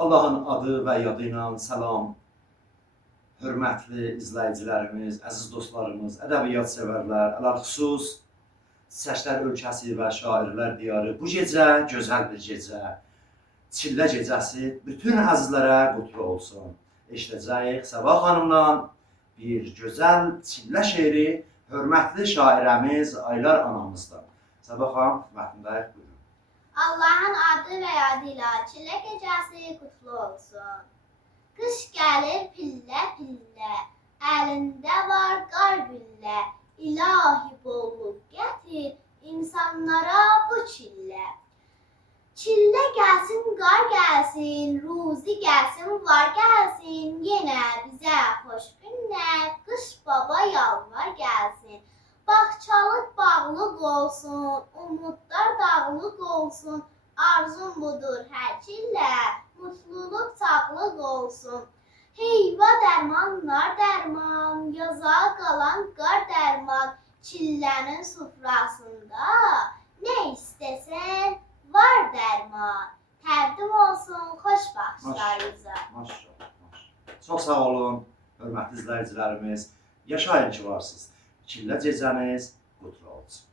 Allahın adı və yadı ilə salam. Hörmətli izləyicilərimiz, əziz dostlarımız, ədəbiyyat sevərlər, ələlxüsus Səslər ölkəsi və şairlər diyarı bu gecə gözəl bir gecə. Çillə gecəsi bütün əzizlərə qutlu olsun. Eşidəcəyik Səba xanımdan bir gözəl çillə şeiri hörmətli şairəmiz Aylar anamızdan. Səba xanım, xidmətindəyik, buyurun. Allahın adı və yadı ilə çillə gecəsi qutlu olsun. Qış gəlir pillə pillə, əlində var qar güllə. İlahi bolluk gətir insanlara bu çillə. Çillə gəlsin, qar gəlsin, ruzi gəlsin, var gəlsin. Yenə bizə xoş günlər, qış baba yalvar gəlsin. Bağçalıq bağlıq olsun, umudlar dağlıq olsun. Arzum budur hər çillə, mutluluq sağlıq olsun. Heyva dərman, nar dərman, yaza qalan qar dərman. Çillənin sufrasında nə istəsən var dərman. Təqdim olsun xoş baxışlarınıza. Maşallah. Çox sağ olun, hörmətli izləyicilərimiz. Yaşayın ki varsınız. Çillə gecəniz qutlu olsun.